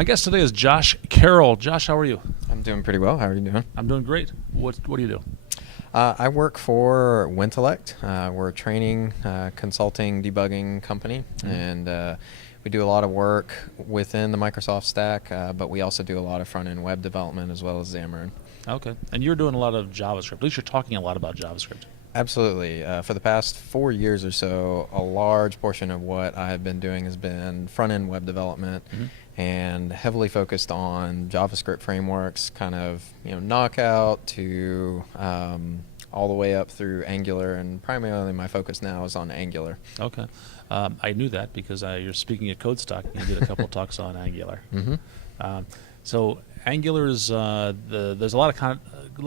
My guest today is Josh Carroll. Josh, how are you? I'm doing pretty well. How are you doing? I'm doing great. What do you do? I work for Wintellect. We're a training, consulting, debugging company, and we do a lot of work within the Microsoft stack, but we also do a lot of front-end web development as well as Xamarin. Okay. And you're doing a lot of JavaScript. At least you're talking a lot about JavaScript. Absolutely. For the past 4 years or so, a large portion of what I have been doing has been front-end web development and heavily focused on JavaScript frameworks, kind of Knockout to all the way up through Angular, and primarily my focus now is on Angular. Okay. I knew that because you're speaking at CodeStock. You did a couple of talks on Angular. So Angular is there's a lot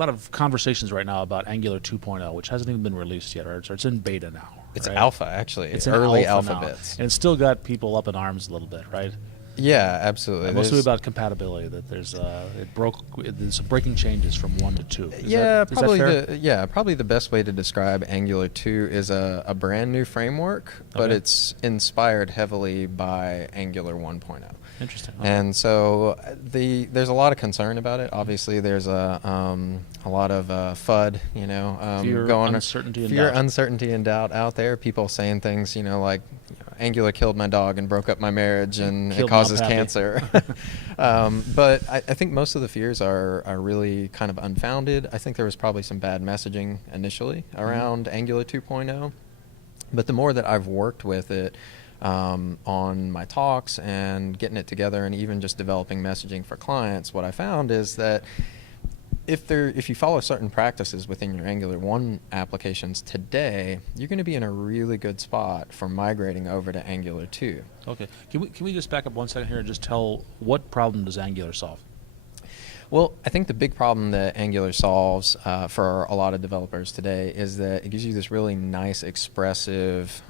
of conversations right now about Angular 2.0, which hasn't even been released yet, right? So it's in beta now. It's right? alpha, actually. It's in early alpha alpha now. bits. And it's still got people up in arms a little bit, right? Yeah, absolutely. Mostly about compatibility. That there's there's some breaking changes from 1 to 2. Probably the best way to describe Angular 2 is a brand new framework, but it's inspired heavily by Angular 1.0. Interesting. Okay. And so there's a lot of concern about it. Obviously, there's a lot of FUD, fear, going uncertainty, and fear, doubt. uncertainty, and doubt out there. People saying things, like Angular killed my dog and broke up my marriage, and it causes cancer. But I think most of the fears are really kind of unfounded. I think there was probably some bad messaging initially around Angular 2.0, but the more that I've worked with it, on my talks and getting it together and even just developing messaging for clients, what I found is that if you follow certain practices within your Angular 1 applications today, you're going to be in a really good spot for migrating over to Angular 2. Okay. Can we just back up 1 second here and just tell what problem does Angular solve? Well, I think the big problem that Angular solves for a lot of developers today is that it gives you this really nice, expressive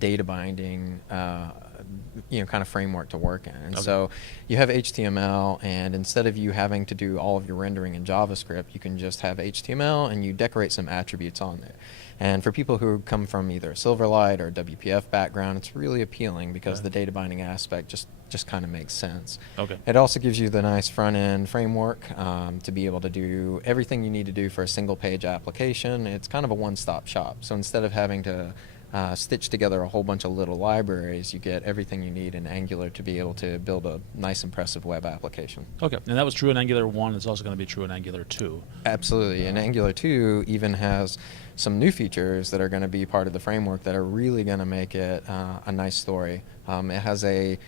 data binding kind of framework to work in. And so you have HTML, and instead of you having to do all of your rendering in JavaScript, you can just have HTML and you decorate some attributes on there. And for people who come from either a Silverlight or WPF background, it's really appealing because the data binding aspect just kind of makes sense. Okay. It also gives you the nice front-end framework to be able to do everything you need to do for a single-page application. It's kind of a one-stop shop. So instead of having to stitch together a whole bunch of little libraries, you get everything you need in Angular to be able to build a nice, impressive web application. Okay, and that was true in Angular 1. It's also going to be true in Angular 2. Absolutely, and Angular 2 even has some new features that are going to be part of the framework that are really going to make it a nice story. It has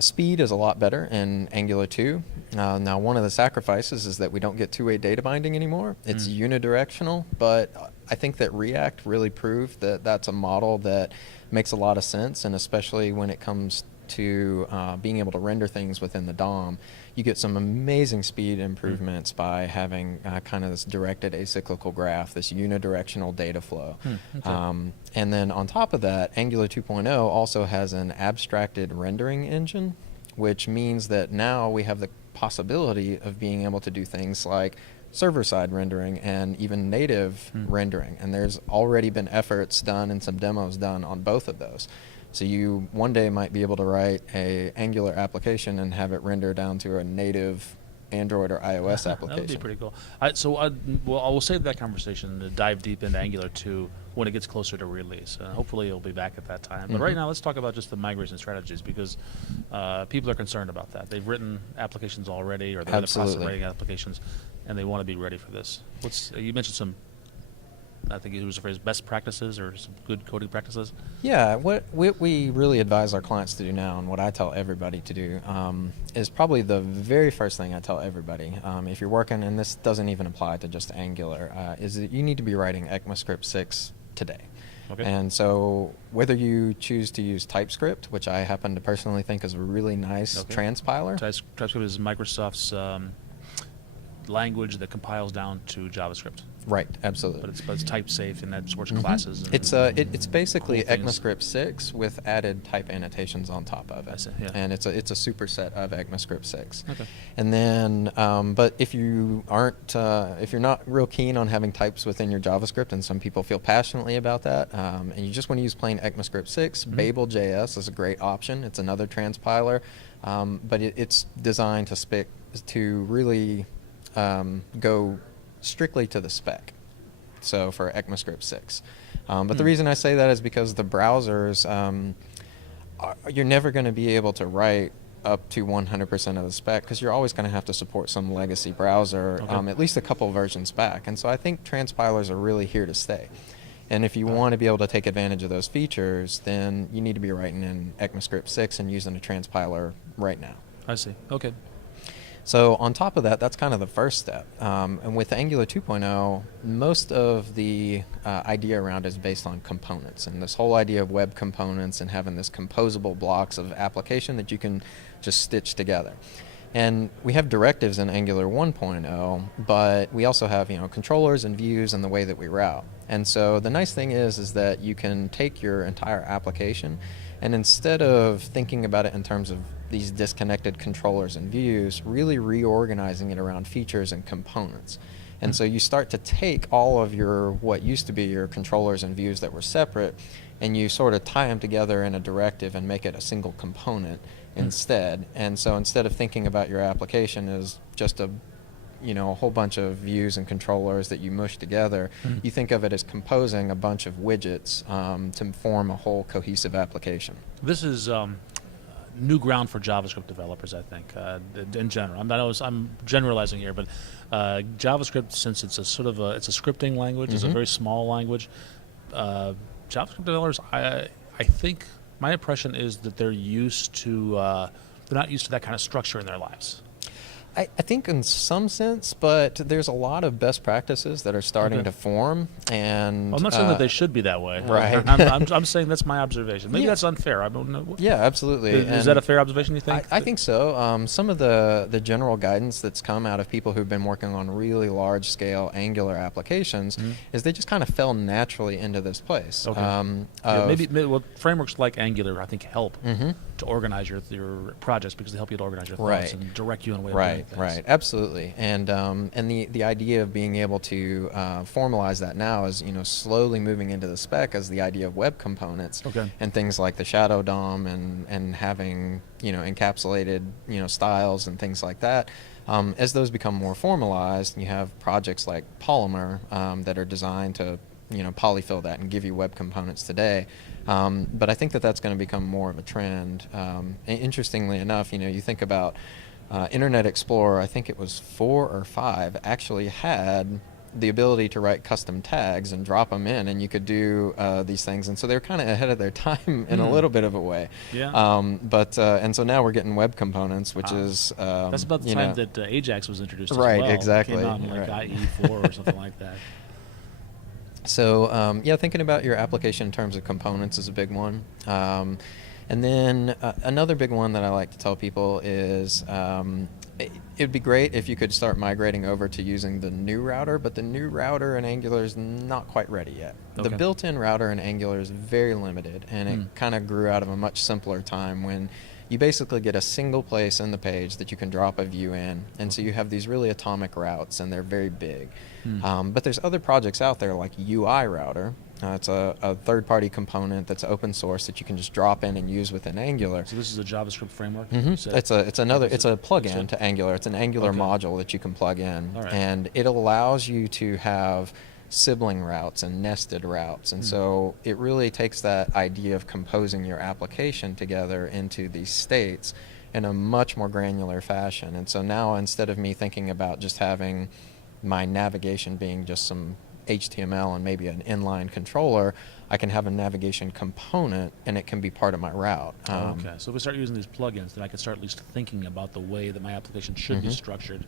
speed is a lot better in Angular 2. Now, one of the sacrifices is that we don't get two-way data binding anymore. It's unidirectional, but I think that React really proved that that's a model that makes a lot of sense, and especially when it comes to being able to render things within the DOM, you get some amazing speed improvements by having kind of this directed acyclical graph, this unidirectional data flow. And then on top of that, Angular 2.0 also has an abstracted rendering engine, which means that now we have the possibility of being able to do things like server-side rendering and even native rendering. And there's already been efforts done and some demos done on both of those. So you one day might be able to write a Angular application and have it render down to a native Android or iOS application. That would be pretty cool. I will save that conversation to dive deep into Angular 2 when it gets closer to release. Hopefully it'll be back at that time. But right now, let's talk about just the migration strategies, because people are concerned about that. They've written applications already, or they're in the process of writing applications, and they want to be ready for this. You mentioned some, I think it was the phrase, best practices or some good coding practices? Yeah, what we really advise our clients to do now, and what I tell everybody to do, is probably the very first thing I tell everybody. If you're working, and this doesn't even apply to just Angular, is that you need to be writing ECMAScript 6 today. Okay. And so whether you choose to use TypeScript, which I happen to personally think is a really nice transpiler. TypeScript is Microsoft's language that compiles down to JavaScript. Right, absolutely. But it's type safe and that supports classes. And It's basically cool things. ECMAScript 6 with added type annotations on top of it. I see, yeah. And it's a superset of ECMAScript 6. Okay. And then, but if you aren't, if you're not real keen on having types within your JavaScript, and some people feel passionately about that, and you just want to use plain ECMAScript 6, Babel.js is a great option. It's another transpiler, but it's designed to really go strictly to the spec. So for ECMAScript 6. But the reason I say that is because the browsers, you're never going to be able to write up to 100% of the spec because you're always going to have to support some legacy browser, at least a couple versions back. And so I think transpilers are really here to stay. And if you want to be able to take advantage of those features, then you need to be writing in ECMAScript 6 and using a transpiler right now. I see. Okay. So on top of that, that's kind of the first step. And with Angular 2.0, most of the idea around it is based on components. And this whole idea of web components and having this composable blocks of application that you can just stitch together. And we have directives in Angular 1.0, but we also have controllers and views and the way that we route. And so the nice thing is that you can take your entire application, and instead of thinking about it in terms of these disconnected controllers and views, really reorganizing it around features and components. And so you start to take all of what used to be your controllers and views that were separate, and you sort of tie them together in a directive and make it a single component instead. And so instead of thinking about your application as just a whole bunch of views and controllers that you mush together, you think of it as composing a bunch of widgets to form a whole cohesive application. This is new ground for JavaScript developers, I think, in general. I'm generalizing here, but JavaScript, since it's a it's a scripting language, it's a very small language. JavaScript developers, I think my impression is that they're not used to that kind of structure in their lives. I think in some sense, but there's a lot of best practices that are starting to form, and I'm not saying that they should be that way. Right. I'm saying that's my observation. Maybe that's unfair. I don't know. Yeah, absolutely. Is that a fair observation, you think? I think so. Some of the general guidance that's come out of people who've been working on really large-scale Angular applications is they just kind of fell naturally into this place. Okay. Maybe frameworks like Angular, I think, help to organize your projects because they help you to organize your thoughts and direct you in a way of doing things. Right, absolutely. And the idea of being able to formalize that now is slowly moving into the spec as the idea of web components and things like the shadow DOM and having encapsulated styles and things like that. As those become more formalized, you have projects like Polymer that are designed to polyfill that and give you web components today. But I think that's going to become more of a trend. Interestingly enough, you think about Internet Explorer, I think it was 4 or 5, actually had the ability to write custom tags and drop them in, and you could do these things. And so they're kind of ahead of their time in a little bit of a way. Yeah. And so now we're getting web components, which is that's about the time that Ajax was introduced. Right, as well. exactly. It came out in like IE4 or something like that. So thinking about your application in terms of components is a big one. And then another big one that I like to tell people is it'd be great if you could start migrating over to using the new router, but the new router in Angular is not quite ready yet. The built-in router in Angular is very limited, and it kind of grew out of a much simpler time when you basically get a single place in the page that you can drop a view in, and so you have these really atomic routes, and they're very big. But there's other projects out there like UI Router. It's a third-party component that's open source that you can just drop in and use within Angular. So this is a JavaScript framework? It's a plug-in to Angular. It's an Angular module that you can plug in, and it allows you to have sibling routes and nested routes. And so it really takes that idea of composing your application together into these states in a much more granular fashion. And so now instead of me thinking about just having my navigation being just some HTML and maybe an inline controller, I can have a navigation component and it can be part of my route. Okay, so if we start using these plugins, then I can start at least thinking about the way that my application should be structured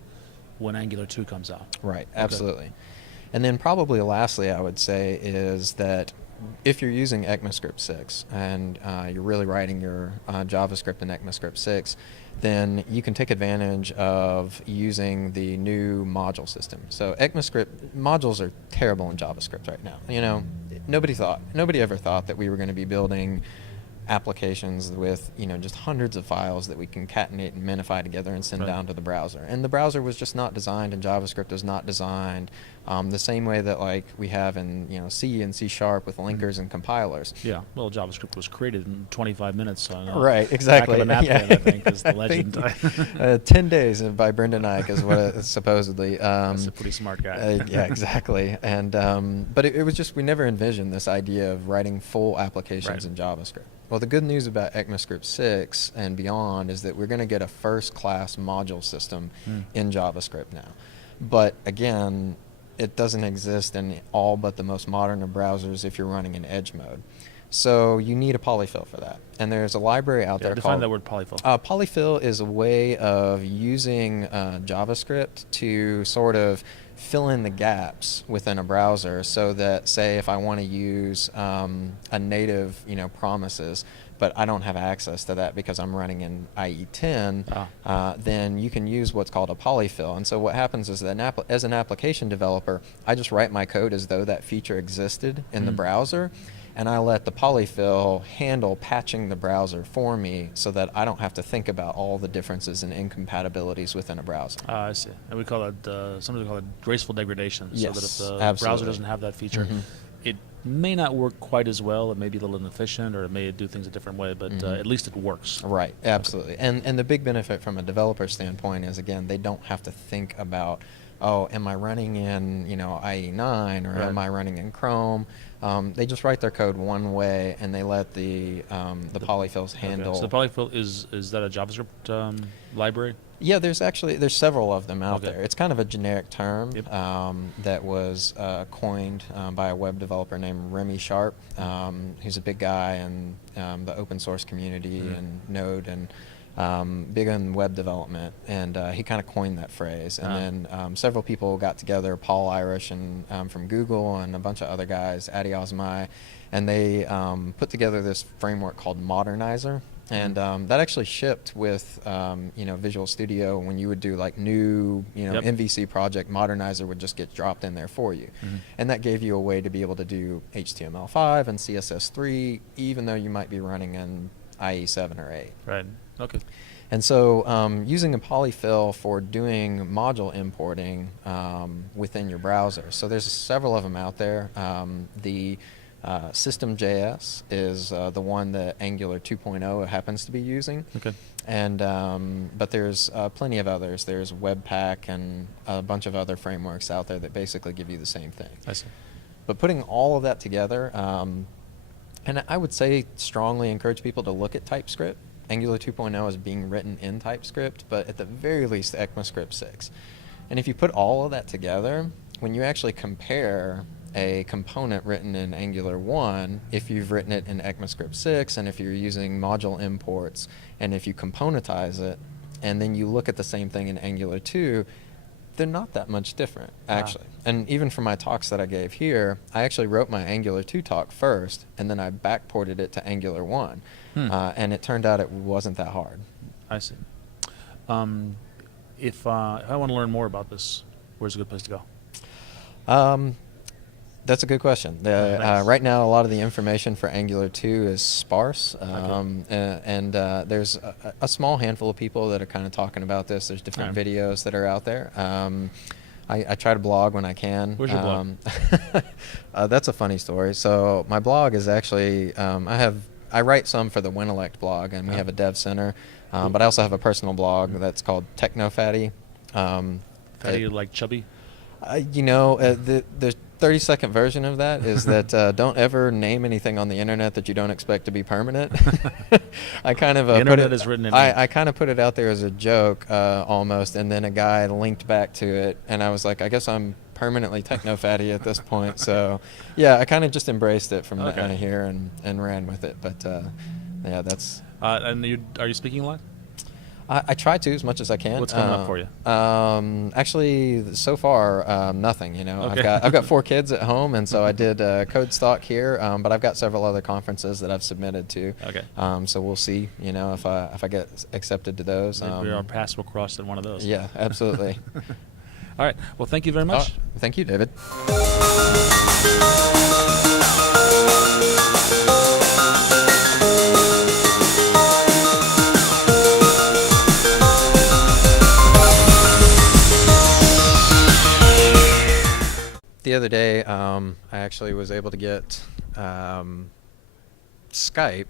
when Angular 2 comes out. Right, absolutely. And then probably lastly, I would say is that if you're using ECMAScript 6 and you're really writing your JavaScript in ECMAScript 6, then you can take advantage of using the new module system. So ECMAScript modules are terrible in JavaScript right now. You know, nobody ever thought that we were going to be building applications with, you know, just hundreds of files that we concatenate and minify together and send down to the browser. And the browser was just not designed, and JavaScript was not designed the same way that like we have in, you know, C and C# with linkers and compilers. Yeah, well, JavaScript was created in 25 minutes. Right, exactly. Back of a napkin, I think, is the legend. 10 Days by Brendan Eich is what it's supposedly. That's a pretty smart guy. Yeah, exactly. And but it was just, we never envisioned this idea of writing full applications in JavaScript. Well, the good news about ECMAScript 6 and beyond is that we're going to get a first-class module system in JavaScript now. But again, it doesn't exist in all but the most modern of browsers if you're running in Edge mode. So you need a polyfill for that. And there's a library out there define called... that word polyfill. Polyfill is a way of using JavaScript to sort of fill in the gaps within a browser, so that, say, if I want to use a native, you know, promises, but I don't have access to that because I'm running in IE 10, then you can use what's called a polyfill. And so what happens is that as an application developer, I just write my code as though that feature existed in the browser, and I let the polyfill handle patching the browser for me, so that I don't have to think about all the differences and incompatibilities within a browser. I see. And we call it, somebody call it graceful degradation. Yes, so that if the absolutely. browser doesn't have that feature, it may not work quite as well. It may be a little inefficient, or it may do things a different way, but at least it works. Right, absolutely. And the big benefit from a developer standpoint is, again, they don't have to think about, oh, am I running in, you know, IE9 or am I running in Chrome? They just write their code one way, and they let the polyfills handle. So the polyfill is that a JavaScript library? Yeah, there's several of them out there. It's kind of a generic term that was coined by a web developer named Remy Sharp, who's a big guy in the open source community and Node, and big on web development, and he kind of coined that phrase. And then several people got together, Paul Irish and from Google, and a bunch of other guys, Adi Osmai, and they put together this framework called Modernizer. And that actually shipped with Visual Studio. When you would do like new MVC project, Modernizer would just get dropped in there for you. And that gave you a way to be able to do HTML5 and CSS3, even though you might be running in IE 7 or 8. Right. Okay. And so using a polyfill for doing module importing within your browser. So there's several of them out there. The System.js is the one that Angular 2.0 happens to be using. Okay. And but there's plenty of others. There's Webpack and a bunch of other frameworks out there that basically give you the same thing. I see. But putting all of that together, and I would say strongly encourage people to look at TypeScript. Angular 2.0 is being written in TypeScript, but at the very least ECMAScript 6. And if you put all of that together, when you actually compare a component written in Angular 1, if you've written it in ECMAScript 6, and if you're using module imports, and if you componentize it, and then you look at the same thing in Angular 2, they're not that much different, actually. And even for my talks that I gave here, I actually wrote my Angular 2 talk first, and then I backported it to Angular 1. And it turned out it wasn't that hard. I see. If I want to learn more about this, where's a good place to go? That's a good question. Right now, a lot of the information for Angular 2 is sparse, and there's a small handful of people that are kind of talking about this. There's different videos that are out there. I try to blog when I can. Where's your blog? That's a funny story. So my blog is actually, I write some for the WinElect blog, and we have a dev center, but I also have a personal blog that's called TechnoFatty. Fatty like chubby? The 30-second version of that is that don't ever name anything on the internet that you don't expect to be permanent. I kind of the internet is written in I kind of put it out there as a joke almost, and then a guy linked back to it, and I was like, I guess I'm permanently techno-fatty at this point. So yeah, I kind of just embraced it from here and ran with it. But yeah, that's. And are you speaking a lot? I try to as much as I can. What's coming up for you? Actually, so far, nothing. You know, Okay. I've got 4 kids at home, and so I did Code Stock here, but I've got several other conferences that I've submitted to. Okay. So we'll see. You know, if I get accepted to those. Maybe our paths will cross in one of those. Yeah, absolutely. All right. Well, thank you very much. Thank you, David. The other day, I actually was able to get Skype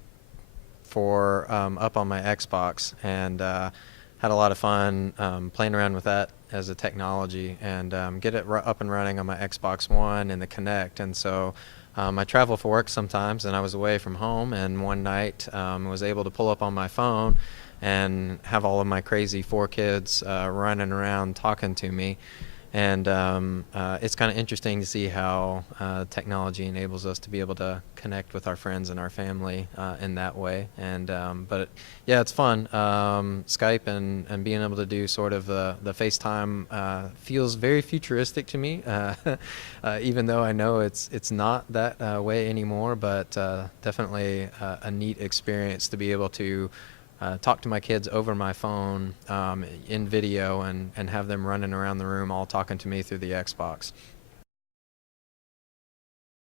for up on my Xbox, and had a lot of fun playing around with that as a technology, and get it up and running on my Xbox One and the Kinect. And so I travel for work sometimes, and I was away from home, and one night was able to pull up on my phone and have all of my crazy 4 kids running around talking to me. And it's kind of interesting to see how technology enables us to be able to connect with our friends and our family in that way. And but yeah, it's fun. Skype and being able to do sort of the FaceTime feels very futuristic to me, even though I know it's not that way anymore. But definitely a neat experience to be able to talk to my kids over my phone in video and have them running around the room all talking to me through the Xbox.